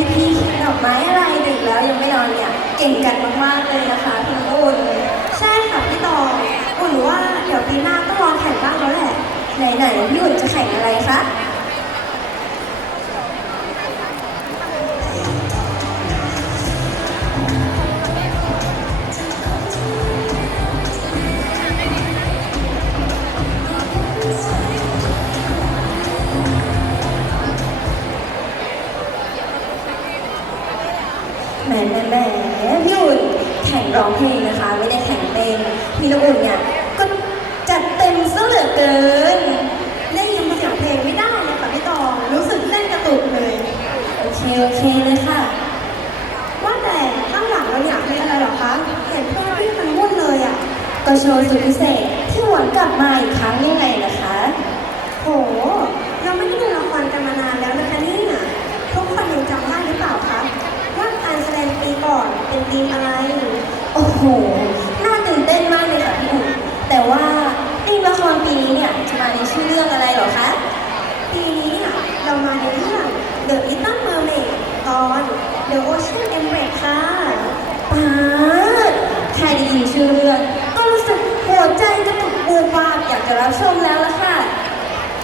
พี่พี่คิดดอกไม้อะไรดึกแล้วยังไม่นอนเนี่ย เก่งกันมากๆเลยนะคะคุณอุ่นใช่ค่ะพี่ตองอุ่นว่าเดี๋ยวปีหน้าต้องลองแข่งบ้างแล้วแหละไหนๆพี่อุ่นจะแข่งอะไรคะ แหมแหมแหมพี่อุ่นแข่งร้องเพลงนะคะ ไม่ได้แข่งเต้นพี่น้ำอุ่นเนี่ยก็จัดเต็มซะเหลือเกินได้ยินเสียงเพลงไม่ได้เลยค่ะพี่ตองรู้สึกเต้นกระตุกเลยโอเคโอเคเลยค่ะ ว่าแต่ข้างหลังเราอยากเล่นอะไรเหรอคะเห็นเพื่อนพี่มันวุ่นเลยอะก็โชว์สุดพิเศษที่หวนกลับมาอีกครั้งยังไงนะคะ โห เราไม่ได้ดูละครกันมานานแล้วนะคะเนี่ยทุกคนยังจำได้หรือเปล่าคะว่าการแสดงปีก่อน เป็นธีมอะไร โอ้โห น่าตื่นเต้นมากเลยค่ะพี่อุ่นแต่ว่าธีมละครปีนี้เนี่ยจะมาในชื่อเรื่องอะไรเหรอคะ ปีนี้เนี่ยเรามาในเรื่อง The Little Mermaid ตอน The Ocean Embrace ค่ะป๊าดแค่ได้ยินชื่อเรื่องก็รู้สึกหัวใจกระตุกบูมบามอยากจะรับชมแล้วล่ะค่ะ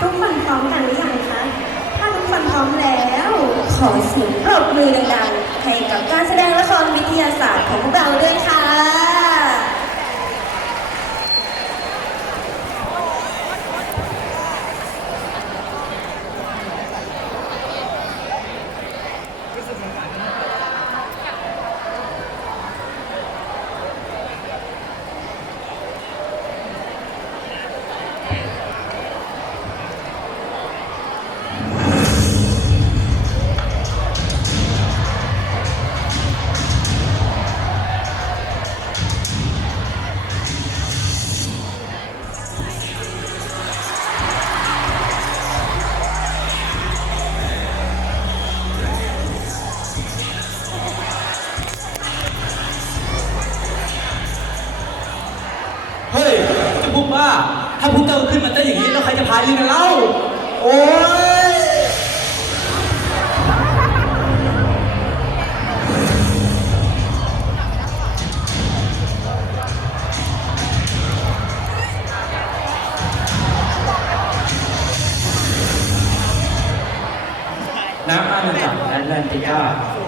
ทุกคนพร้อมกันหรือยังคะ ถ้าทุกคนพร้อมแล้ว ขอเสียงปรบมือดังๆ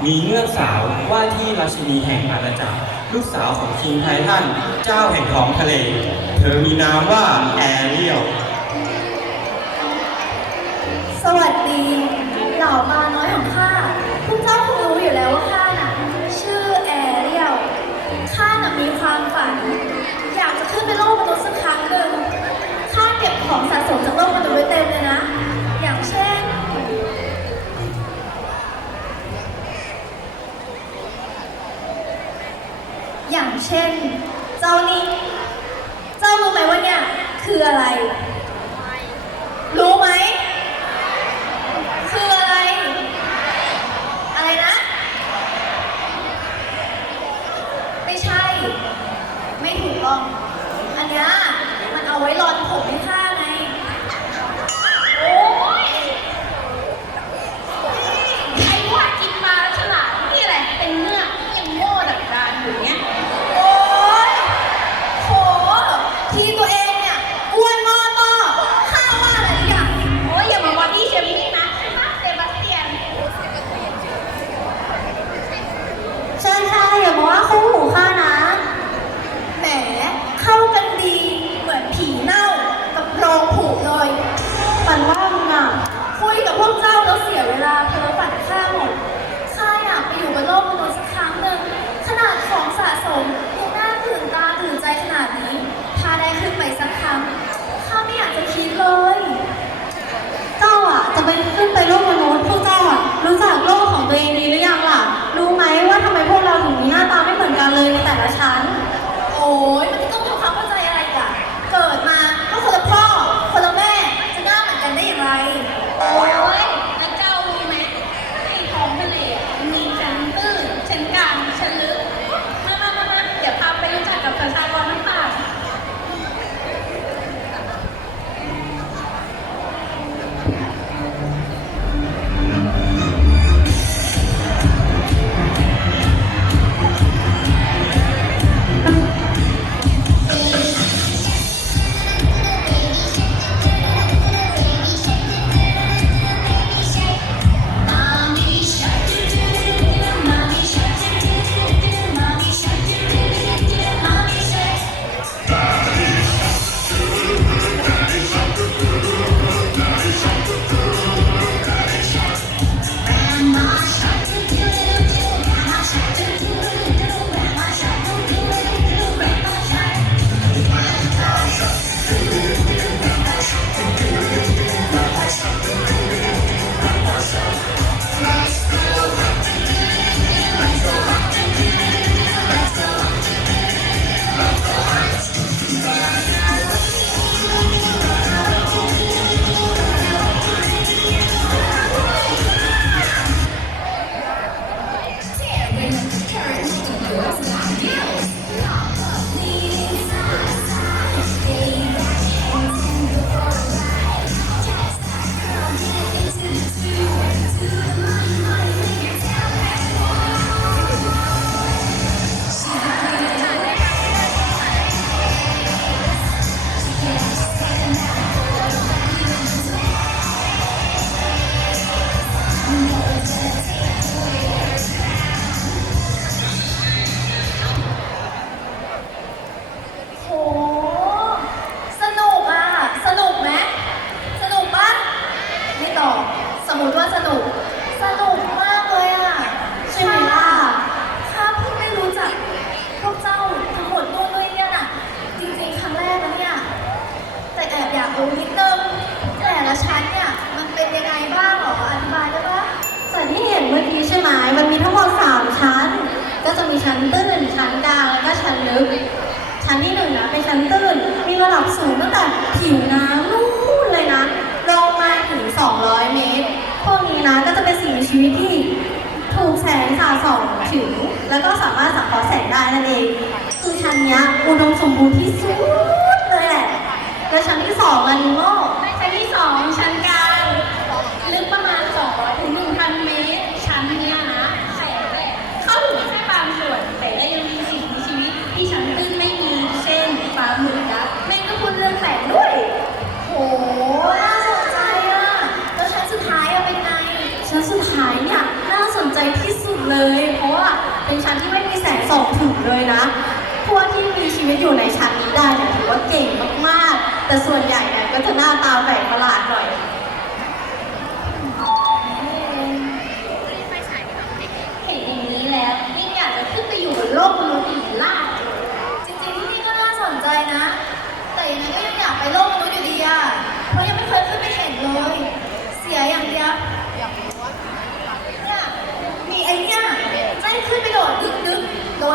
มีเงือกสาวว่าที่ราชินีแห่งอาณาจักร ลูกสาวของคิงไททันเจ้าแห่งท้องทะเล เธอมีนามว่าแอเรียล สวัสดีเหล่ามาน้อยของข้า ต้อง อันนี้มันเอาไว้รอนผมให้ข้าไง โอ้ยไอ้ว่ากินมาแล้วฉลาดนี่แหละ เป็นเนื้อยังโง่ดักดานอยู่เนี้ย โอ้ยโหทีตัวเองเนี่ยอ้วนมอมอข้าว่าอะไรอย่างโอ้ยอย่ามาวัดที่เชมี่นะเซบาสเตียน เชิญค่ะอย่าบอกว่าคู่หูันว่างอะคุยกับพวกเจ้าแล้วเสียเวลาเธอฝัน วิตที่ถูกแสงสาดส่องถึง แล้วก็สามารถสังเคราะห์แสงได้นั่นเอง คือชั้นเนี้ยอุดมสมบูรณ์ที่สุดเลยแหละ แล้วชั้นที่สองอันดีโมชั้นที่สองชั้น ถึงเลยนะ พวกที่มีชีวิตอยู่ในชั้นนี้ได้เนี่ยถือว่าเก่งมากๆ แต่ส่วนใหญ่เนี่ยก็จะหน้าตาแปลกประหลาดหน่อย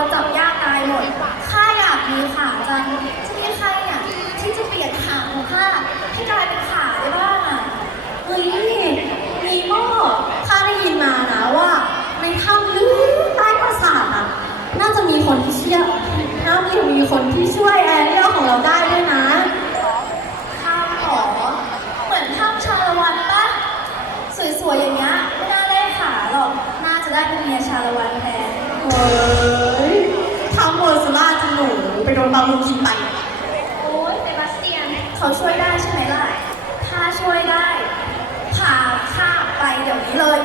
นจับยากตายหมด ข้าอยากมีขาจังจะมีใครเนี่ยที่จะเปลี่ยนขาของข้าให้กลายเป็นขาได้บ้างอะเฮ้ยมีโม่ข้าได้ยินมานะว่าในถ้ำลึกใต้ปราสาทอะน่าจะมีคนที่เชื่อน่าจะมีคนที่ช่วยแอเรียลของเราได้ด้วยนะถ้ำหรอเหมือนถ้ำชาละวันปะสวยๆอย่างเงี้ยไม่น่าได้ขาหรอก น่าจะได้เป็นเมียชาละวันแทนเฮ้ยทำเวอร์ซูล่าจะหนูไปโดนบาลูกินไป โอ้ยเซบาสเตียน เขาช่วยได้ใช่ไหมล่ะ ถ้าช่วยได้ พาข้าไปเดี๋ยวนี้เลย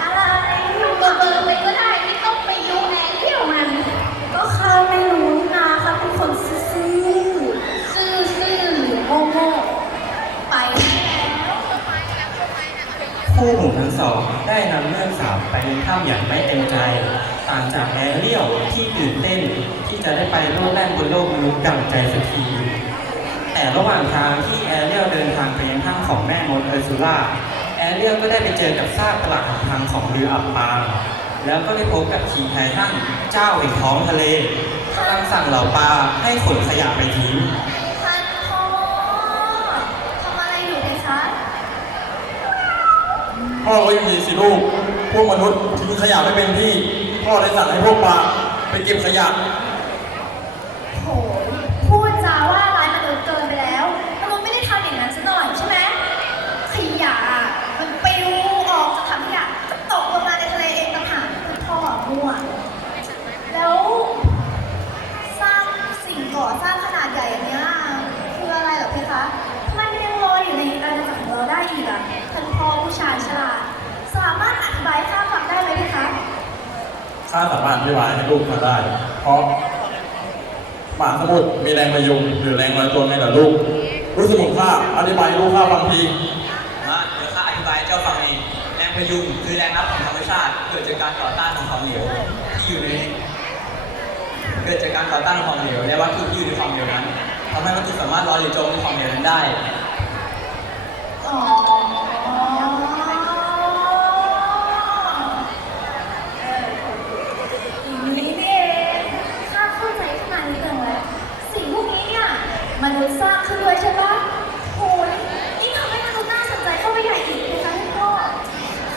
อะไรอยู่กับเบอร์เลยก็ได้ ไม่ต้องไปยูแอนเที่ยวมัน ก็ข้าไม่รู้นะข้าเป็นคนซื่อๆซื่อซื่อๆหรือโง่โง่ๆไปแล้ว คู่หนุ่มทั้งสองได้นำเรื่องสาว ไปในถ้ำอย่างไม่เต็มใจ ต่างจากแอเรียลที่ตื่นเต้นที่จะได้ไปโลดแล่นบนโลกมนุษย์ดั่งใจสักทีแต่ระหว่างทางที่แอเรียลเดินทางไปยังถ้ำของแม่มดเออร์ซูล่าแอเรียลก็ได้ไปเจอกับซากปรักหักพังของเรืออับปางแล้วก็ได้พบกับคีไททันเจ้าแห่งท้องทะเลกำลังสั่งเหล่าปลาให้ขนขยะไปทิ้งท่านพ่อทำอะไรอยู่ไหมคะ พ่อก็ยังดีสิลูก พวกมนุษย์ทิ้งขยะไม่เป็นที่พ่อเลยสั่งให้พวกปลาไปเก็บขยะาสามารถอธิบายให้ลูกฟังได้ เพราะมาสมุทรมีแรงพยุงหรือแรงลอยตัวไงล่ลูก รู้สมุทรข้าอธิบายลูกข้าฟังทีนะเดี๋ยวข้าอธิบายเจ้าฟังเองแรงพยุงคือแรงรับของธรรมชาติ เกิดจากการต่อต้านของความเหลวที่อยู่ในเกิดจากการต่อต้านของความเหลวและวัตถุที่อยู่ในความเหลวนั้นทำให้วัตถุสามารถลอยหรือจมในความเหลวนั้นได้ อ๋อเอออย่างนี้นี่เองข้าเข้าใจขนาดนี้เลยแล้วสิ่งพวกนี้เนี่ยมนุษย์สร้างขึ้นด้วยใช่ปะโหยยิ่งทำให้มนุษย์น่าสนใจเข้าไปใหญ่อีกนะคะท่านพ่อ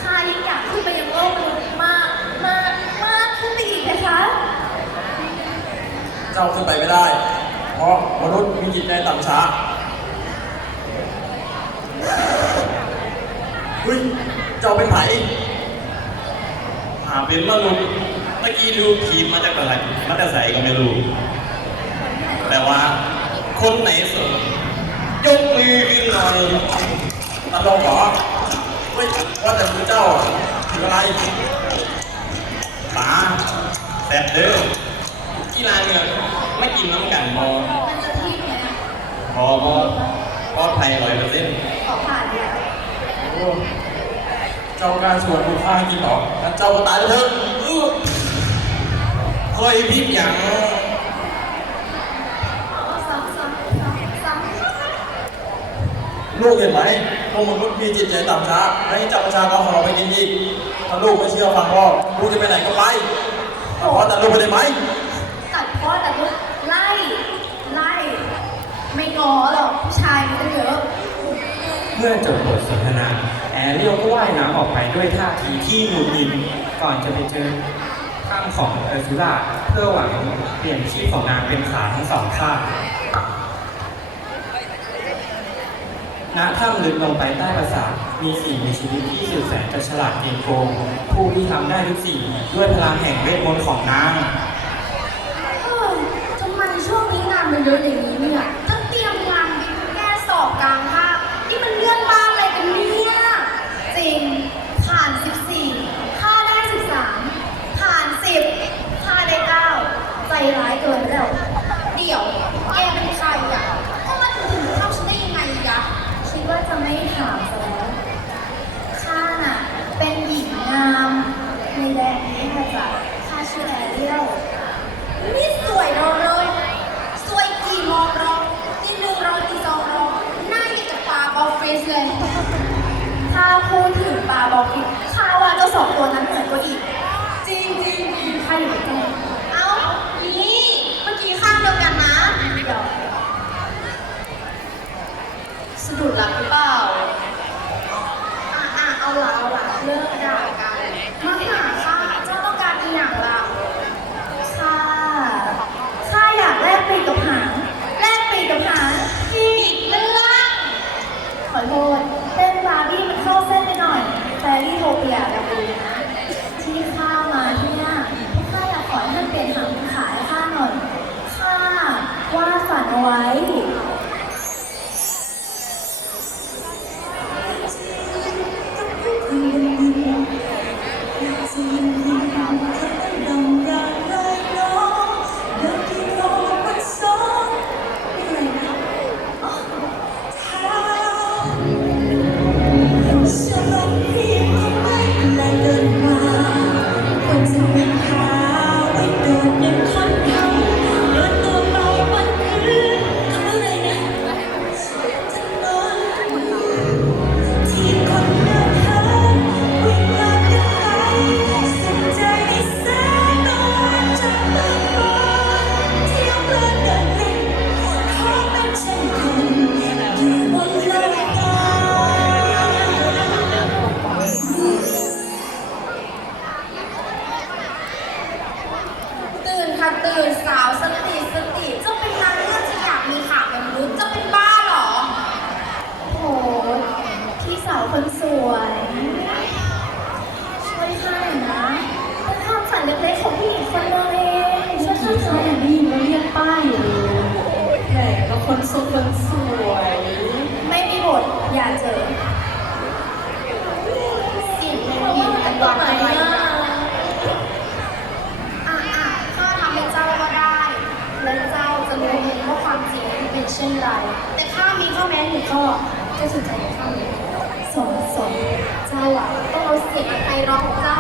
ข้ายิ่งอยากขึ้นไปยังโลกมนุษย์มากมากมากขึ้นไปอีกนะคะ เจ้าขึ้นไปไม่ได้ เพราะมนุษย์มีจิตใจต่ำช้าเฮ้ยเจ้าเป็นไผ่หาเป็นมนุษย์เมื่อกี้ดูทีมมาจากอะไรมาแต่ใสก็ไม่รู้ แต่ว่าคนไหนสนยกมือขึ้นหน่อยตลกเหรอเฮ้ยว่าแต่คือเจ้าคืออะไรตาแสบเด้อ กีฬาเนี่ยไม่กินน้ำกันพอมันจะทิ่มไหมอะพอพอปลอดภัยร้อยเปอร์เซ็นต์ขอผ่านเนี่ยเจ้าการชวนลูกค้ากินหรองั้นเจ้าก็ตายไปเถอะอื้อเคยพิษอย่างลูกเห็นไหมพวกมนุษย์มีจิตใจต่ำช้าให้จับประชากรของเราไปกินอีกถ้าลูกไม่เชื่อฟังพ่อลูกจะไปไหนก็ไปแต่พ่อแต่ลูกไปได้ไหม ตัดพ่อตัดลูกไล่ ไล่ ไม่ ง้อหรอกผู้ชายมันก็เยอะ เมื่อจบบทสนทนาแอเรียลก็ว่ายน้ำออกไปด้วยท่าทีที่หงุดหงิดก่อนจะไปเจอข้างของเออร์ซูล่าเพื่อหวังเปลี่ยนชีพของนางเป็นขาทั้งสองข้างณถ้ำลึกลงไปใต้ปราสาทมีสิ่งมีชีวิตที่สุดแสนจะฉลาดเก่งโกงผู้ที่ทำได้ทุกสิ่งด้วยพลังแห่งเวทมนต์ของนางทำไมช่วงนี้งานมันเยอะอย่างเตรียมงานบินแก้สอบกลางภาคนี่มันเลื่อนบ้านอะไรกันเนี่ย จริง ผ่าน 14ค่าได้ 13 ผ่าน 10ค่าได้ 9 ใจร้ายเกินไปแล้ว เดี๋ยว แกเป็นใครอะก็มาถึงถึงเท่าฉันได้ยังไงยะ คิดว่าจะไม่ถามซะแล้ว ข้าน่ะ เป็นหญิงงามในแดนนี้นะจ๊ะข้าชื่อแอเรียล นี่สวยเราเลย สวยกี่โมองเรานี่หนึ่งเราที่สองเราหน้าอย่างกับปลาบอลฟิ สเลยถ้าพูดถึงปลาบอกอีกข้าว่าเจ้าสองตัวนั้นเหมือนกว่าอีก จริงจริงใครอยู่ใกล้เอ้านี่เมื่อกี้ข้างเดียวกันนะเดี๋ยวสะดุดหลักหรือเปล่า อะอะเอาละเอาละเลิกได้ากัน มาหาข้าเจ้าต้องการอีหยังล่ะ ข้า ข้าอยากแลกปีกกับหาง แลกปีกกับหางปีกเรื่องขอโท ษเต้นบาร์บี้มันเข้าเส้นไปหน่อย แต่รี่โทเปียแบบนี้นะ ที่ข้ามาที่นี่ยข้าอยากขอให้ท่านเปลี่ยนหางเป็นขายข้าหน่อยข้าวาดฝันเอาไว้ หญิงกันวันอะอะอะข้าทำเป็นเจ้าก็ได้ และเจ้าจะรู้เองว่าความจริงเป็นเช่นไร แต่ข้ามีข้อแม้หนึ่งข้อเจะสนใจข้าไหมสองสองเจ้าอะต้องเอาเสียงไพเราะของเจ้า